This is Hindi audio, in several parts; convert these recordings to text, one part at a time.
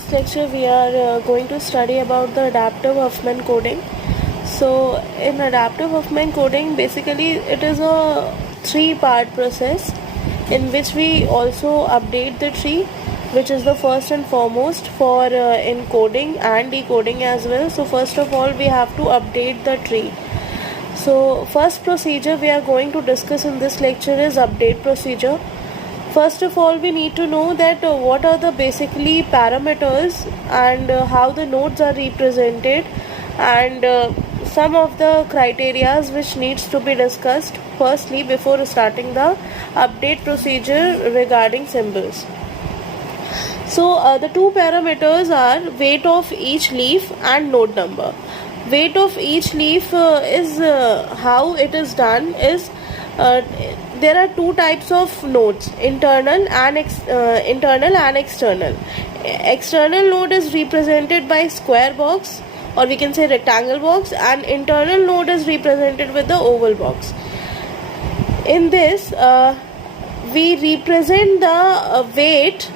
this lecture we are going to study about the adaptive Huffman coding. So in adaptive Huffman coding, basically it is a three-part process in which we also update the tree, which is the first and foremost for encoding and decoding as well. So first of all we have to update the tree. So first procedure we are going to discuss in this lecture is update procedure. First of all, we need to know that what are the basically parameters and how the nodes are represented, and some of the criterias which needs to be discussed firstly before starting the update procedure regarding symbols. So the two parameters are weight of each leaf and node number. Weight of each leaf is how it is done is there are two types of nodes, internal and external. External node is represented by square box, or we can say rectangle box, and internal node is represented with the oval box. In this we represent the weight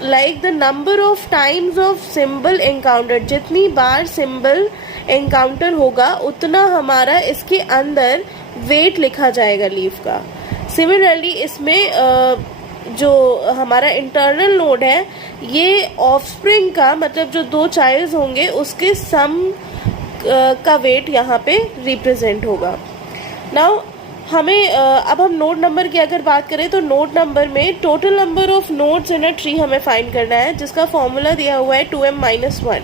like the number of times of symbol encountered. जितनी बार symbol encounter होगा उतना हमारा इसके अंदर वेट लिखा जाएगा लीफ का. सिमिलरली इसमें जो हमारा इंटरनल नोड है ये ऑफस्प्रिंग का मतलब जो दो चाइल्ड्स होंगे उसके सम का वेट यहाँ पे रिप्रेजेंट होगा. नाउ हमें अब हम नोड नंबर की अगर बात करें तो नोड नंबर में total number of nodes in a tree हमें फाइंड करना है, जिसका फॉर्मूला दिया हुआ है 2m-1,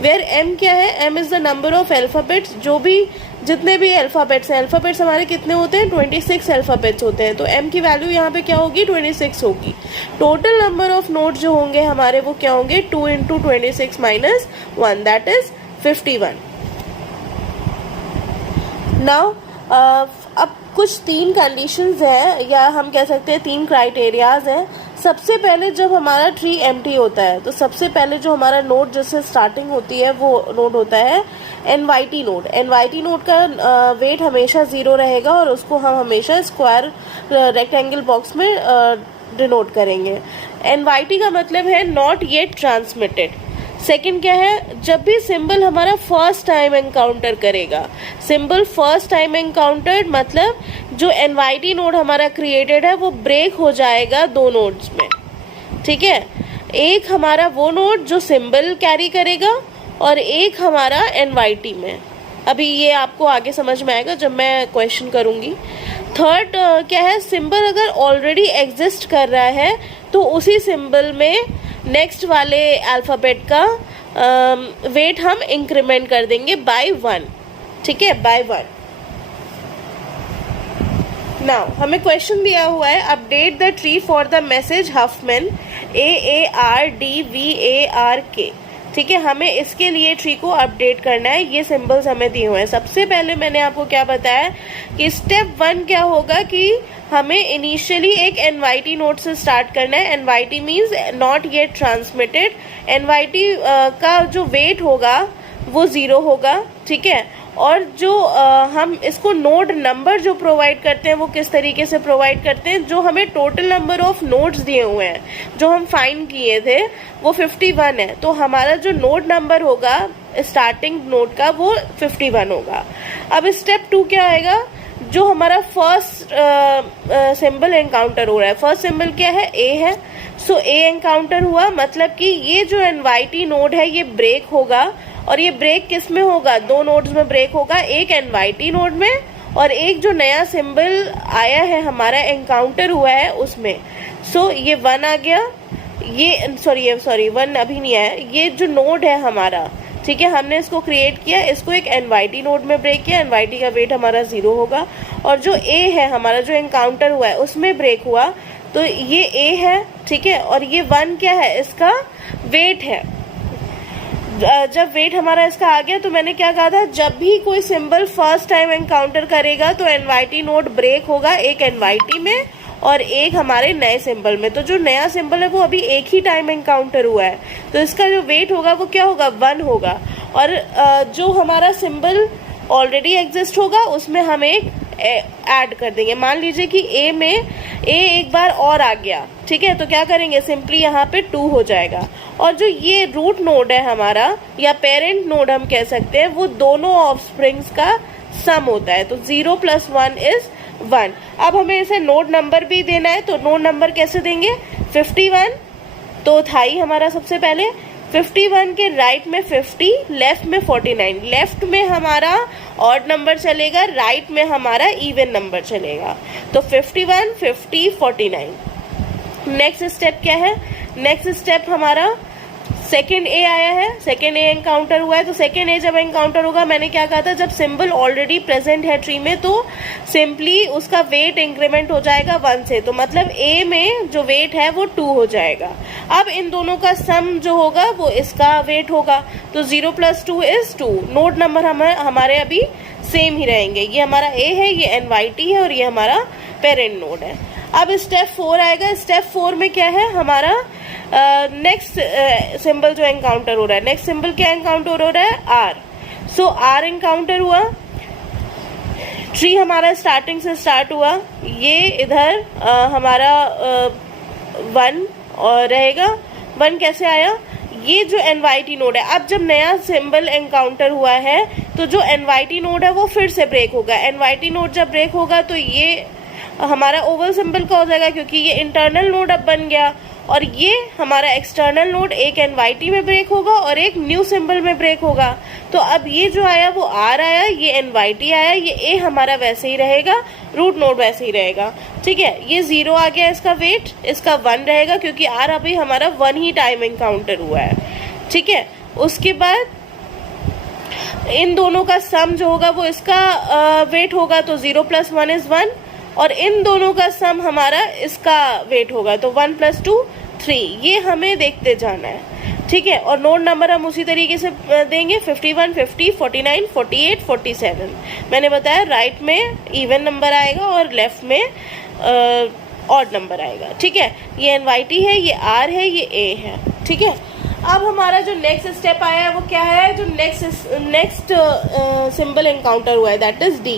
वेयर m क्या है, m is the number of alphabets. जो भी जितने भी अल्फ़ाबेट्स हैं, अल्फ़ाबेट्स हमारे कितने होते हैं, 26 अल्फ़ाबेट्स होते हैं, तो m की वैल्यू यहाँ पे क्या होगी, 26 होगी. टोटल नंबर ऑफ नोड्स जो होंगे हमारे वो क्या होंगे, 2 × 26 - 1 दैट इज 51. नाउ अब कुछ तीन कंडीशंस हैं, या हम कह सकते हैं तीन क्राइटेरियाज हैं. सबसे पहले जब हमारा ट्री एम्प्टी होता है तो सबसे पहले जो हमारा नोड जिससे स्टार्टिंग होती है वो नोड होता है NYT नोड. NYT नोड का वेट हमेशा 0 रहेगा और उसको हम हमेशा स्क्वायर रेक्टेंगल बॉक्स में डिनोट करेंगे. NYT का मतलब है नॉट येट ट्रांसमिटेड. सेकंड क्या है, जब भी सिंबल हमारा फर्स्ट टाइम एनकाउंटर करेगा, सिंबल फर्स्ट टाइम एनकाउंटर्ड मतलब जो NYT नोड हमारा क्रिएटेड है वो ब्रेक हो जाएगा दो नोड्स में. ठीक है, एक हमारा वो नोड जो सिंबल कैरी करेगा और एक हमारा NYT में. अभी ये आपको आगे समझ में आएगा जब मैं क्वेश्चन करूँगी. थर्ड क्या है, सिंबल अगर ऑलरेडी एग्जिस्ट कर रहा है तो उसी सिंबल में नेक्स्ट वाले अल्फ़ाबेट का वेट हम इंक्रीमेंट कर देंगे बाय 1. ठीक है, बाय 1. नाउ हमें क्वेश्चन दिया हुआ है, update the tree for the message Huffman AARDVARK. ठीक है, हमें इसके लिए ट्री को अपडेट करना है. ये सिंबल्स हमें दिए हुए हैं. सबसे पहले मैंने आपको क्या बताया कि स्टेप 1 क्या होगा कि हमें इनिशियली एक NYT नोड से स्टार्ट करना है. NYT means not yet transmitted. NYT का जो वेट होगा वो 0 होगा. ठीक है, और जो हम इसको नोड नंबर जो प्रोवाइड करते हैं वो किस तरीके से प्रोवाइड करते हैं, जो हमें टोटल नंबर ऑफ नोड्स दिए हुए हैं जो हम फाइंड किए थे वो 51 है, तो हमारा जो नोड नंबर होगा स्टार्टिंग नोड का वो 51 होगा. अब स्टेप 2 क्या आएगा, जो हमारा फर्स्ट सिंबल एनकाउंटर हो रहा है. फर्स्ट सिंबल क्या है, A है. सो A एनकाउंटर हुआ मतलब कि ये जो NYT नोड है ये ब्रेक होगा, और ये ब्रेक किस में होगा, दो नोड्स में ब्रेक होगा, एक NYT नोड में और एक जो नया सिंबल आया है हमारा एनकाउंटर हुआ है उसमें. सो ये 1 आ गया, ये सॉरी 1 अभी नहीं आया. ये जो नोड है हमारा, ठीक है, हमने इसको क्रिएट किया, इसको एक NYT नोड में ब्रेक किया, NYT का वेट हमारा 0 होगा, और जो A है हमारा जो एनकाउंटर हुआ है उसमें ब्रेक हुआ तो ये A है. ठीक है, और ये 1 क्या है, इसका वेट है. जब वेट हमारा इसका आ गया तो मैंने क्या कहा था, जब भी कोई सिंबल फर्स्ट टाइम एनकाउंटर करेगा तो NYT नोड ब्रेक होगा, एक NYT में और एक हमारे नए सिंबल में. तो जो नया सिंबल है वो अभी एक ही टाइम एनकाउंटर हुआ है तो इसका जो वेट होगा वो क्या होगा, 1 होगा. और जो हमारा सिंबल ऑलरेडी एग्जिस्ट होगा उसमें हम एक ऐड कर देंगे. मान लीजिए कि A में ए एक बार और आ गया, ठीक है, तो क्या करेंगे, सिंपली यहाँ पे 2 हो जाएगा। और जो ये रूट नोड है हमारा या पेरेंट नोड हम कह सकते हैं, वो दोनों ऑफस्प्रिंग्स का सम होता है। तो 0 + 1 = 1। अब हमें इसे नोड नंबर भी देना है, तो नोड नंबर कैसे देंगे, 51 तो था ही हमारा सबसे पहले, 51 के राइट में 50, लेफ्ट में 49। लेफ्ट में हमारा ऑड नंबर चलेगा, राइट में हमारा इवन नंबर चलेगा। तो 51, 50, 49। नेक्स्ट स्टेप क्या है, नेक्स्ट स्टेप हमारा सेकेंड ए आया है, सेकेंड ए एनकाउंटर हुआ है। तो सेकेंड ए जब एनकाउंटर होगा, मैंने क्या कहा था, जब सिंबल ऑलरेडी प्रेजेंट है ट्री में तो सिंपली उसका वेट इंक्रीमेंट हो जाएगा 1 से। तो मतलब ए में जो वेट है वो 2 हो जाएगा। अब इन दोनों का सम जो होगा वो इसका वेट होगा। तो 0 + 2 = 2। नोड नंबर हमारे अभी सेम ही रहेंगे। ये हमारा ए है, ये NYT है और ये हमारा पेरेंट नोड है। अब स्टेप 4 आएगा। स्टेप 4 में क्या है, हमारा नेक्स्ट सिंबल जो एनकाउंटर हो रहा है, नेक्स्ट सिंबल क्या एनकाउंटर हो रहा है, आर। सो आर एनकाउंटर हुआ, ट्री हमारा स्टार्टिंग से स्टार्ट हुआ, ये इधर हमारा 1 और रहेगा। 1 कैसे आया, ये जो NYT नोड है, अब जब नया सिंबल एनकाउंटर हुआ है तो जो NYT नोड है वो फिर से ब्रेक होगा। NYT नोड जब ब्रेक होगा तो ये हमारा ओवल सिंबल का हो जाएगा, क्योंकि ये इंटरनल नोड अब बन गया। और ये हमारा एक्सटर्नल नोड एक NYT में ब्रेक होगा और एक न्यू सिंबल में ब्रेक होगा। तो अब ये जो आया वो R आया, ये NYT आया, ये A हमारा वैसे ही रहेगा, रूट नोड वैसे ही रहेगा, ठीक है। ये 0 आ गया, इसका वेट, इसका 1 रहेगा क्योंकि R अभी हमारा 1 ही टाइम एनकाउंटर हुआ है, ठीक है। उसके बाद इन दोनों का सम जो होगा वो इसका वेट होगा, तो 0 + 1 = 1। और इन दोनों का सम हमारा इसका वेट होगा, तो 1 + 2 = 3। ये हमें देखते जाना है, ठीक है। और नोड नंबर हम उसी तरीके से देंगे, 51, 50, 49, 48, 47। मैंने बताया राइट में इवन नंबर आएगा और लेफ्ट में ऑड नंबर आएगा, ठीक है। ये NYT है, ये R है, ये A है, ठीक है। अब हमारा जो नेक्स्ट स्टेप आया है वो क्या है, जो नेक्स्ट सिंबल एनकाउंटर हुआ है, दैट इज D।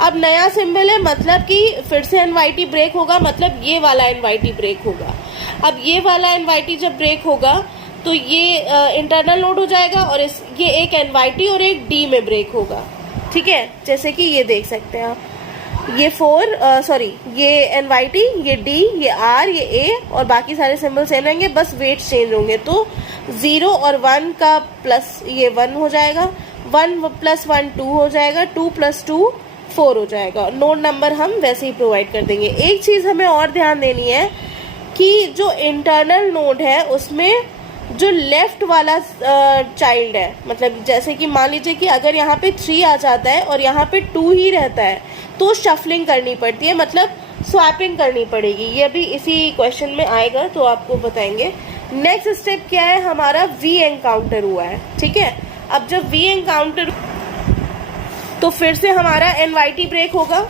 अब नया सिंबल है, मतलब कि फिर से NYT ब्रेक होगा, मतलब ये वाला NYT ब्रेक होगा। अब ये वाला NYT जब ब्रेक होगा तो ये इंटरनल नोड हो जाएगा और ये एक NYT और एक D में ब्रेक होगा, ठीक है। जैसे कि ये देख सकते हैं आप, ये ये NYT, ये D, ये R, ये A और बाकी सारे सिंबल सेम रहेंगे, बस वेट चेंज होंगे। तो 0 और 1 का प्लस ये 1 हो जाएगा, 1 + 1 2 हो जाएगा, 2 + 2 4 हो जाएगा। नोड नंबर हम वैसे ही प्रोवाइड कर देंगे। एक चीज़ हमें और ध्यान देनी है कि जो इंटरनल नोड है उसमें जो लेफ्ट वाला चाइल्ड है, मतलब जैसे कि मान लीजिए कि अगर यहाँ पे 3 आ जाता है और यहाँ पे 2 ही रहता है तो शफलिंग करनी पड़ती है, मतलब स्वैपिंग करनी पड़ेगी। ये भी इसी क्वेश्चन में आएगा तो आपको बताएंगे। नेक्स्ट स्टेप क्या है, हमारा V एनकाउंटर हुआ है, ठीक है। अब जब V एनकाउंटर तो फिर से हमारा NYT ब्रेक होगा,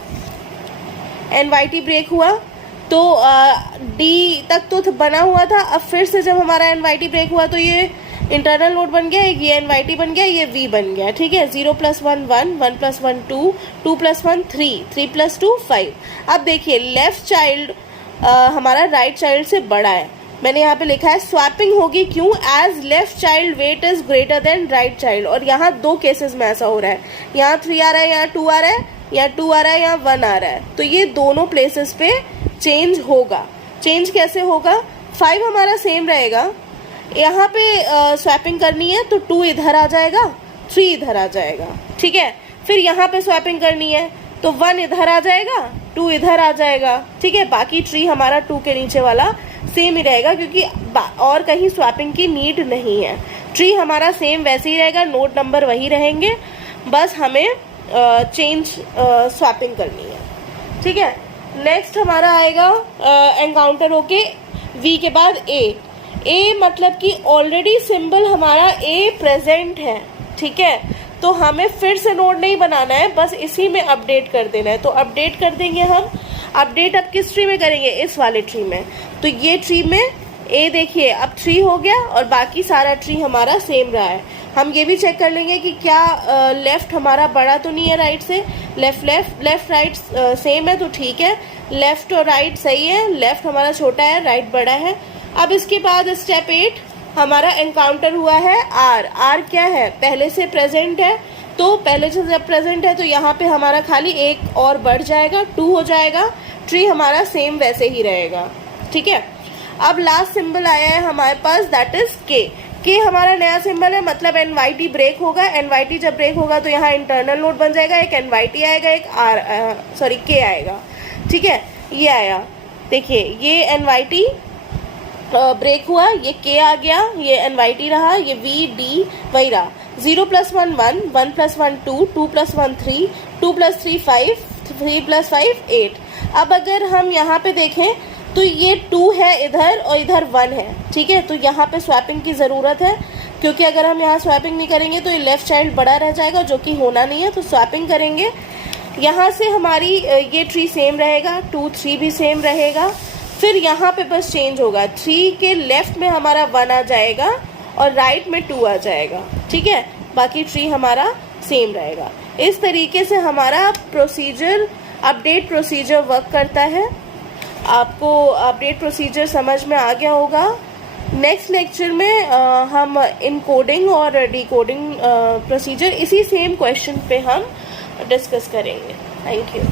NYT ब्रेक हुआ तो D तक तो बना हुआ था। अब फिर से जब हमारा NYT ब्रेक हुआ तो ये इंटरनल नोड बन गया, ये NYT बन गया, ये V बन गया, ठीक है। 0 + 1 1, 1 + 1 2, 2 + 1 3, 3 + 2 5। अब देखिए लेफ्ट चाइल्ड हमारा राइट चाइल्ड से बड़ा है, मैंने यहाँ पे लिखा है स्वैपिंग होगी, क्यों, as left child weight is greater than right child. और यहाँ 2 केसेस में ऐसा हो रहा है, यहाँ 3 आ रहा है, यहाँ 2 आ रहा है, यहाँ 2 आ रहा है, यहाँ 1 आ रहा है। तो ये दोनों प्लेसेस पे चेंज होगा। चेंज कैसे होगा, 5 हमारा सेम रहेगा, यहाँ पे स्वैपिंग करनी है तो 2 इधर आ जाएगा, 3 इधर आ जाएगा, ठीक है। फिर यहाँ पे स्वैपिंग करनी है तो 1 इधर आ जाएगा, 2 इधर आ जाएगा, ठीक है। बाकी ट्री हमारा 2 के नीचे वाला सेम ही रहेगा क्योंकि और कहीं स्वैपिंग की नीड नहीं है। ट्री हमारा सेम वैसे ही रहेगा, नोड नंबर वही रहेंगे, बस हमें चेंज स्वैपिंग करनी है, ठीक है। नेक्स्ट हमारा आएगा एनकाउंटर होके V के बाद A मतलब कि ऑलरेडी सिंबल हमारा A प्रेजेंट है, ठीक है। तो हमें फिर से नोड नहीं बनाना है, बस इसी में अपडेट कर देना है। तो अपडेट कर देंगे हम। अपडेट अब किस ट्री में करेंगे, इस वाले ट्री में। तो ये ट्री में A देखिए अब 3 हो गया और बाकी सारा ट्री हमारा सेम रहा है। हम ये भी चेक कर लेंगे कि क्या लेफ्ट हमारा बड़ा तो नहीं है राइट से, लेफ्ट राइट सेम है तो ठीक है। लेफ्ट और राइट सही है, लेफ्ट हमारा छोटा है, राइट बड़ा है। अब इसके बाद स्टेप 8 हमारा एनकाउंटर हुआ है आर। आर क्या है, पहले से प्रेजेंट है, तो पहले से जब प्रेजेंट है तो यहाँ पे हमारा खाली एक और बढ़ जाएगा, 2 हो जाएगा। ट्री हमारा सेम वैसे ही रहेगा, ठीक है। अब लास्ट सिंबल आया है हमारे पास, दैट इज के। के हमारा नया सिंबल है, मतलब एनवाईटी ब्रेक होगा। एनवाईटी जब ब्रेक होगा तो यहाँ इंटरनल नोड बन जाएगा, एक एनवाईटी आएगा, एक के आएगा, ठीक है। ये आया, देखिए ये एनवाईटी ब्रेक हुआ, ये के आ गया, ये एनवाईटी रहा, ये वी डी वही रहा। 0 + 1 1, 1 + 1 2, 2 + 1 3, 2 + 3 5, 3 + 5 8। अब अगर हम यहाँ पे देखें तो ये 2 है इधर और इधर 1 है, ठीक है। तो यहाँ पे स्वैपिंग की ज़रूरत है, क्योंकि अगर हम यहाँ स्वैपिंग नहीं करेंगे तो ये लेफ्ट चाइल्ड बड़ा रह जाएगा, जो कि होना नहीं है। तो स्वैपिंग करेंगे, यहाँ से हमारी ये ट्री सेम रहेगा, 2 3 भी सेम रहेगा। फिर यहाँ पे बस चेंज होगा, 3 के लेफ्ट में हमारा 1 आ जाएगा और राइट में 2 आ जाएगा, ठीक है। बाकी ट्री हमारा सेम रहेगा। इस तरीके से हमारा प्रोसीजर, अपडेट प्रोसीजर वर्क करता है। आपको अपडेट प्रोसीजर समझ में आ गया होगा। नेक्स्ट लेक्चर में हम इनकोडिंग और डिकोडिंग प्रोसीजर इसी सेम क्वेश्चन पे हम डिस्कस करेंगे। Thank you.